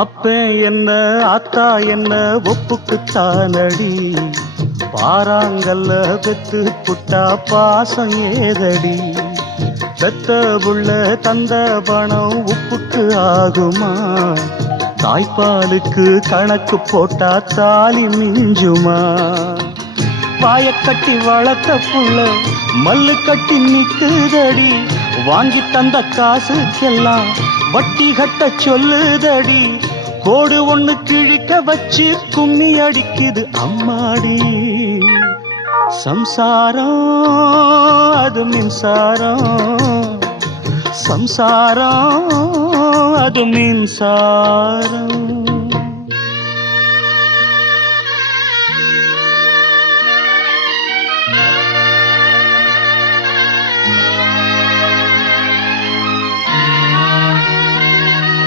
அப்பே என்ன அத்தா என்ன ஒப்புக்குத்தானடி பாறாங்கல்ல பெத்து புட்டா பாசம் ஏதடி பெத்த உள்ள தந்த பணம் உப்புக்கு ஆகுமா தாய்ப்பாலுக்கு கணக்கு போட்டா தாலி மிஞ்சுமா பாயக்கட்டி வளர்த்த புள்ள மல்லு கட்டி நிற்குதடி வாங்கி தந்த காசு எல்லாம் வட்டி கட்ட சொல்லுதடி கோடு ஒண்ணு கிழிக்க வச்சு கும்மி அடிக்குது அம்மாடி சம்சாரம் அது மின்சாரம் சம்சாரம் அது மின்சாரம்